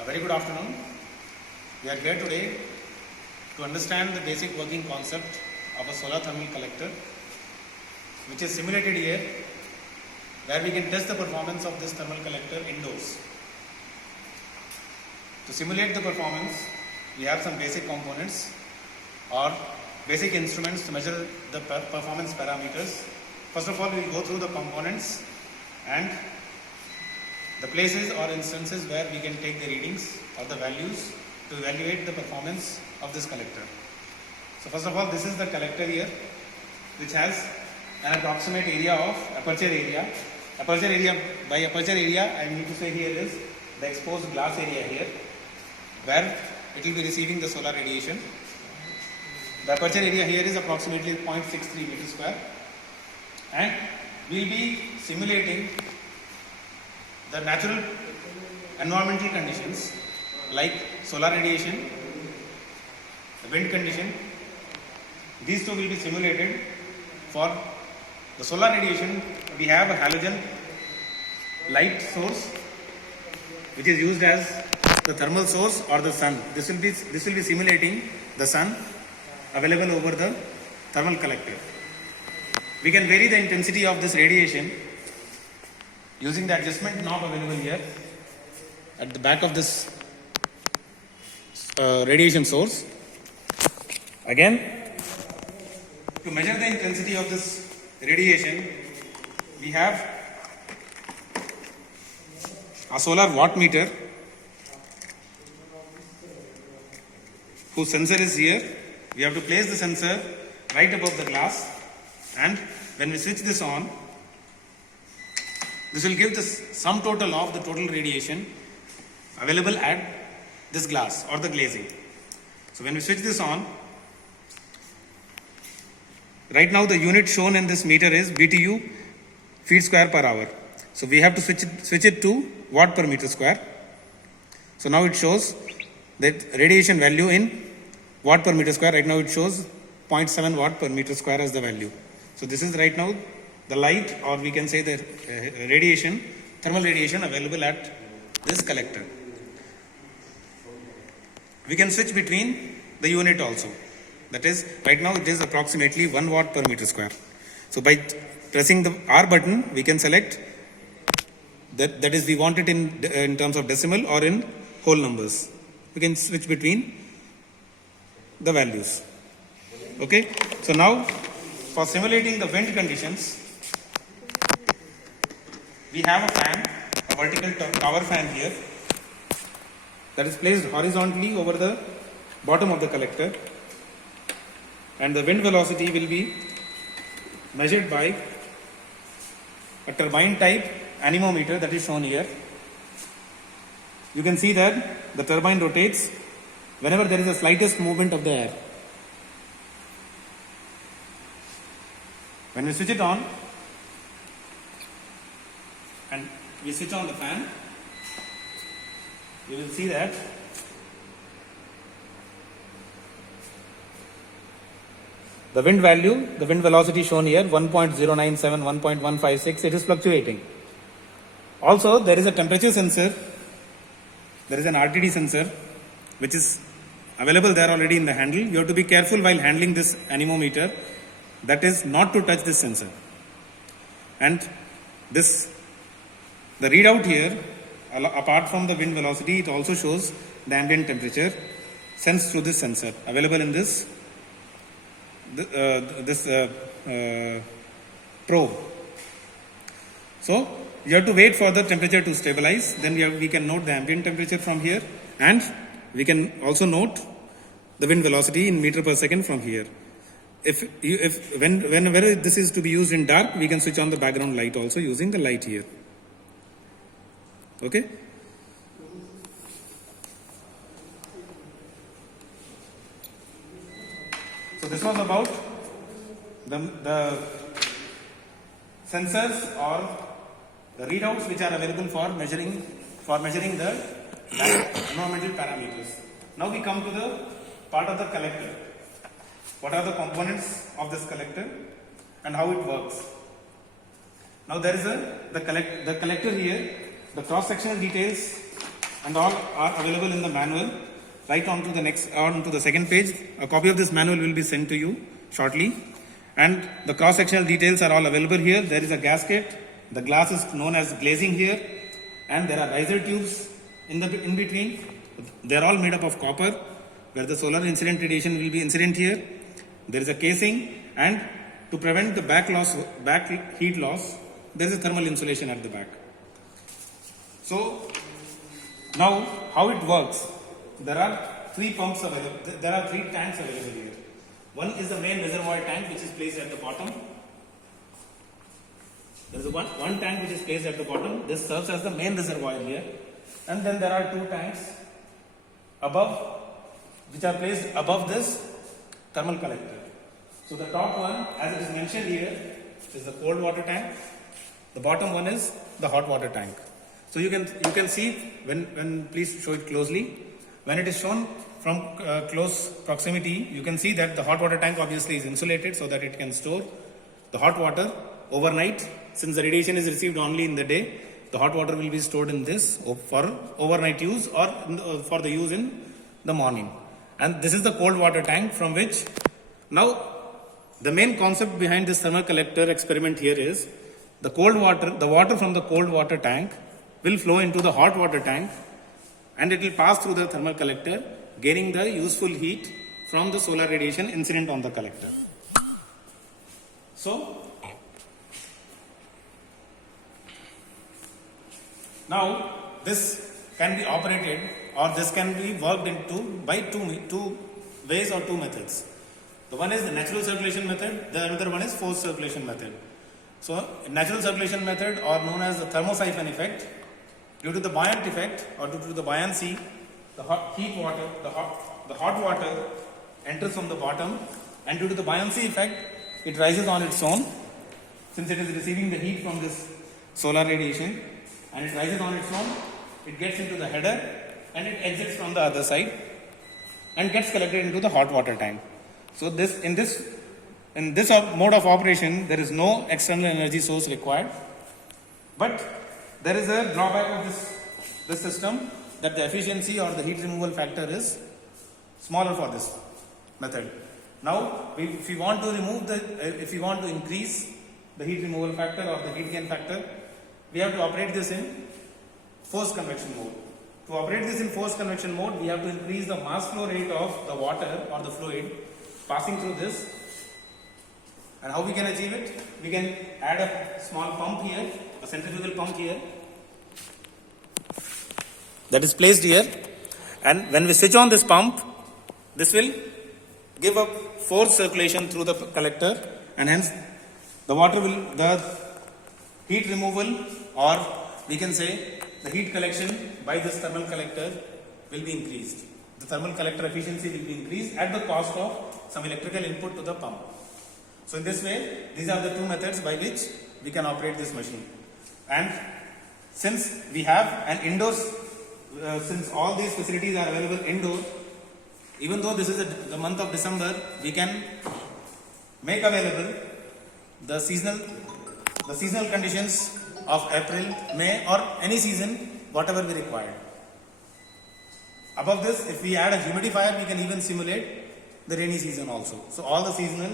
A very good afternoon. We are here today to understand the basic working concept of a solar thermal collector, which is simulated here, where we can test the performance of this thermal collector indoors. To simulate the performance, we have some basic components or basic instruments to measure the performance parameters. First of all, we will go through the components and the places or instances where we can take the readings or the values to evaluate the performance of this collector. So first of all, this is the collector here, which has an approximate area of aperture area. Aperture area, by aperture area, I need to say here is the exposed glass area here, where it will be receiving the solar radiation. The aperture area here is approximately 0.63 meter square, and we will be simulating the natural environmental conditions like solar radiation, the wind condition. These two will be simulated. For the solar radiation, we have a halogen light source, which is used as the thermal source or the sun. This will be simulating the sun available over the thermal collector. We can vary the intensity of this radiation using the adjustment knob available here at the back of this radiation source. Again, to measure the intensity of this radiation, we have a solar wattmeter whose sensor is here. We have to place the sensor right above the glass, and when we switch this on, this will give the sum total of the total radiation available at this glass or the glazing. So when we switch this on, right now the unit shown in this meter is BTU, feet square per hour. So we have to switch it to watt per meter square. So now it shows that radiation value in watt per meter square. Right now it shows 0.7 watt per meter square as the value. So this is right now the light, or we can say the radiation, thermal radiation available at this collector. We can switch between the unit also. That is, right now it is approximately 1 watt per meter square. So by pressing the R button, we can select that is, we want it in terms of decimal or in whole numbers. We can switch between the values. Okay. So now, for simulating the wind conditions, we have a fan, a vertical tower fan here, that is placed horizontally over the bottom of the collector, and the wind velocity will be measured by a turbine type anemometer that is shown here. You can see that the turbine rotates whenever there is the slightest movement of the air. When we switch it on and we switch on the fan, you will see that the wind value, the wind velocity shown here, 1.097, 1.156, it is fluctuating. Also, there is a temperature sensor, there is an RTD sensor, which is available there already in the handle. You have to be careful while handling this anemometer, that is not to touch this sensor. And this, the readout here, apart from the wind velocity, it also shows the ambient temperature sensed through this sensor available in this probe. So you have to wait for the temperature to stabilize. Then we can note the ambient temperature from here, and we can also note the wind velocity in meter per second from here. Whenever this is to be used in dark, we can switch on the background light also using the light here. Okay. So this was about the sensors or the readouts which are available for measuring the environmental parameters. Now we come to the part of the collector. What are the components of this collector and how it works? Now there is the collector here. The cross-sectional details and all are available in the manual. Right on to the next, on to the second page. A copy of this manual will be sent to you shortly. And the cross-sectional details are all available here. There is a gasket. The glass is known as glazing here. And there are riser tubes in between. They are all made up of copper, where the solar incident radiation will be incident here. There is a casing, and to prevent the back heat loss, there is a thermal insulation at the back. So now how it works? There are 3 pumps available. There are 3 tanks available here. One is the main reservoir tank, which is placed at the bottom. There is one tank which is placed at the bottom. This serves as the main reservoir here. And then there are 2 tanks above, which are placed above this thermal collector. So the top one, as it is mentioned here, is the cold water tank. The bottom one is the hot water tank. So you can see when please show it closely. When it is shown from close proximity, you can see that the hot water tank obviously is insulated so that it can store the hot water overnight. Since the radiation is received only in the day, the hot water will be stored in this for overnight use or for the use in the morning. And this is the cold water tank, from which now the main concept behind this thermal collector experiment here is the water from the cold water tank will flow into the hot water tank, and it will pass through the thermal collector, gaining the useful heat from the solar radiation incident on the collector. So now this can be operated, or this can be worked into by two ways or 2 methods. The one is the natural circulation method, the another one is forced circulation method. So natural circulation method, or known as the thermosiphon effect, due to the buoyant effect or due to the buoyancy, the hot water enters from the bottom, and due to the buoyancy effect, it rises on its own, since it is receiving the heat from this solar radiation, and it rises on its own. It gets into the header and it exits from the other side and gets collected into the hot water tank. So in this mode of operation, there is no external energy source required, but there is a drawback of this system, that the efficiency or the heat removal factor is smaller for this method. Now, if we want to increase the heat removal factor or the heat gain factor, we have to operate this in forced convection mode. To operate this in forced convection mode, we have to increase the mass flow rate of the water or the fluid passing through this. And how we can achieve it? We can add a small pump here, a centrifugal pump here, that is placed here, and when we switch on this pump, this will give a forced circulation through the collector, and hence the heat removal, or we can say the heat collection by this thermal collector, will be increased. The thermal collector efficiency will be increased at the cost of some electrical input to the pump. So in this way, these are the 2 methods by which we can operate this machine. And since we have an indoors, since all these facilities are available indoor, even though this is the month of December, we can make available the seasonal conditions of April, May, or any season, whatever we require. Above this, if we add a humidifier, we can even simulate the rainy season also. So all the seasonal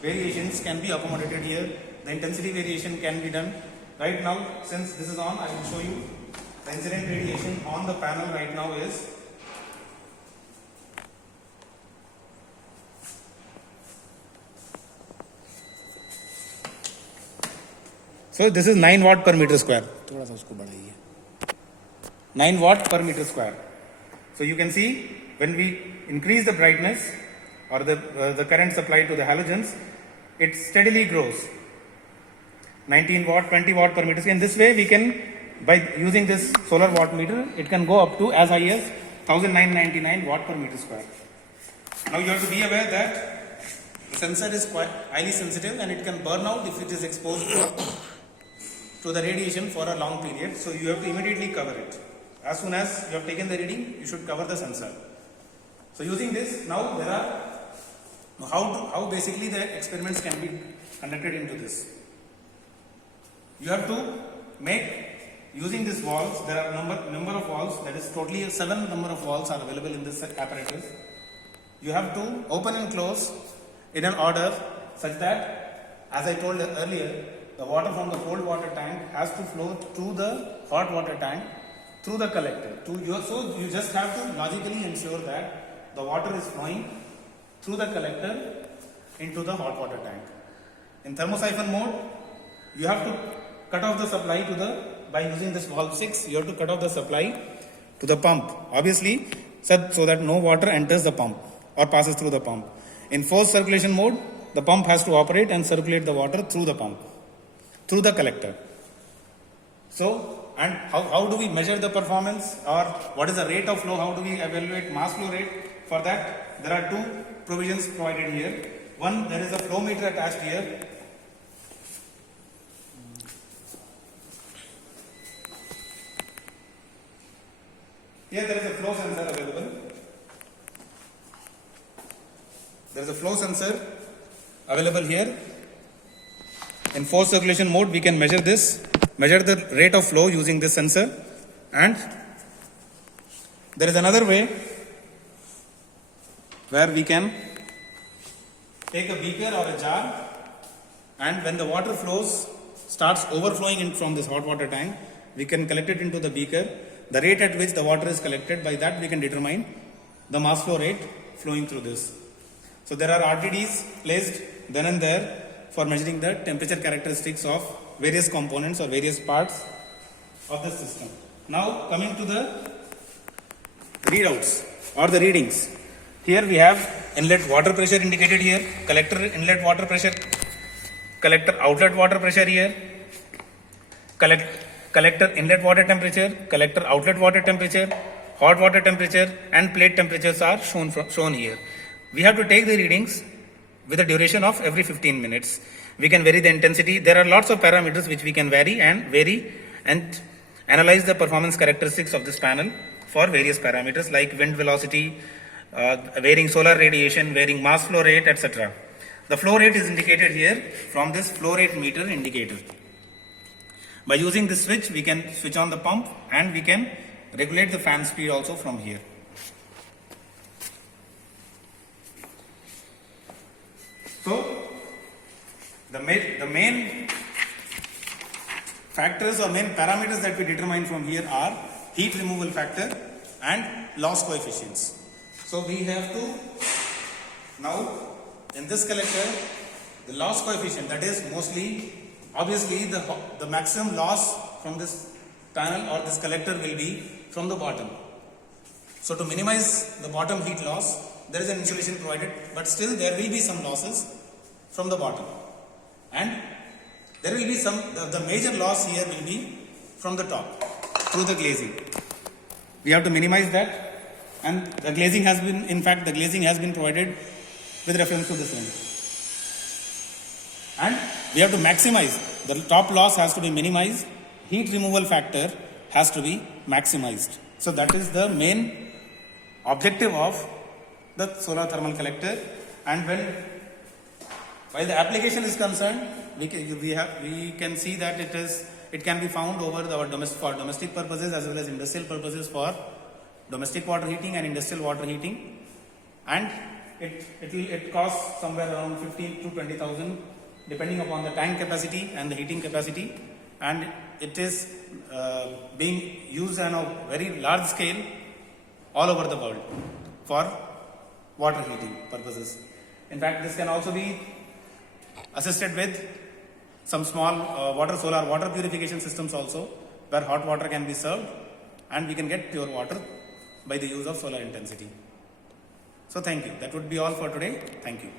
variations can be accommodated here. The intensity variation can be done. Right now, since this is on, I will show you the incident radiation on the panel right now is so this is 9 watt per meter square. 9 watt per meter square. So you can see when we increase the brightness or the current supplied to the halogens, it steadily grows. 19 watt, 20 watt per meter square. In this way, we can, by using this solar watt meter, it can go up to as high as 1999 watt per meter square. Now you have to be aware that the sensor is quite highly sensitive and it can burn out if it is exposed to the radiation for a long period. So you have to immediately cover it. As soon as you have taken the reading, you should cover the sensor. So using this, now there are how basically the experiments can be conducted into this. You have to using these valves, there are number of valves, that is totally 7 number of valves are available in this apparatus. You have to open and close in an order such that, as I told earlier, the water from the cold water tank has to flow through the hot water tank through the collector. So you just have to logically ensure that the water is flowing through the collector into the hot water tank. In thermosiphon mode, you have to cut off the supply by using this valve 6, you have to cut off the supply to the pump, obviously, so that no water enters the pump or passes through the pump. In forced circulation mode, the pump has to operate and circulate the water through the pump, through the collector. So, and how do we measure the performance, or what is the rate of flow? How do we evaluate mass flow rate? For that, there are 2 provisions provided here. One, there is a flow meter attached here. Here there is a flow sensor available. There is a flow sensor available here. In forced circulation mode, we can measure the rate of flow using this sensor. And there is another way where we can take a beaker or a jar, and when the water starts overflowing from this hot water tank, we can collect it into the beaker. The rate at which the water is collected, by that we can determine the mass flow rate flowing through this. So there are RTDs placed then and there for measuring the temperature characteristics of various components or various parts of the system. Now coming to the readouts or the readings. Here we have inlet water pressure indicated here, collector inlet water pressure, collector outlet water pressure here, collector inlet water temperature, collector outlet water temperature, hot water temperature, and plate temperatures are shown here. We have to take the readings with a duration of every 15 minutes. We can vary the intensity. There are lots of parameters which we can vary and analyze the performance characteristics of this panel for various parameters like wind velocity, varying solar radiation, varying mass flow rate, etc. The flow rate is indicated here from this flow rate meter indicator. By using this switch, we can switch on the pump and we can regulate the fan speed also from here. So, the main factors or main parameters that we determine from here are heat removal factor and loss coefficients. So, we have to now in this collector, the loss coefficient, that is obviously the maximum loss from this panel or this collector will be from the bottom. So to minimize the bottom heat loss, there is an insulation provided, but still there will be some losses from the bottom, and there will be the major loss here will be from the top through the glazing. We have to minimize that, and the glazing has been provided with reference to this end. And we have to maximize, the top loss has to be minimized, heat removal factor has to be maximized. So that is the main objective of the solar thermal collector. And while the application is concerned, we can see that it can be found for domestic purposes as well as industrial purposes, for domestic water heating and industrial water heating, and it costs somewhere around 15 to 20,000 depending upon the tank capacity and the heating capacity, and it is being used on a very large scale all over the world for water heating purposes. In fact, this can also be assisted with some small solar water purification systems also, where hot water can be served and we can get pure water by the use of solar intensity. So thank you. That would be all for today. Thank you.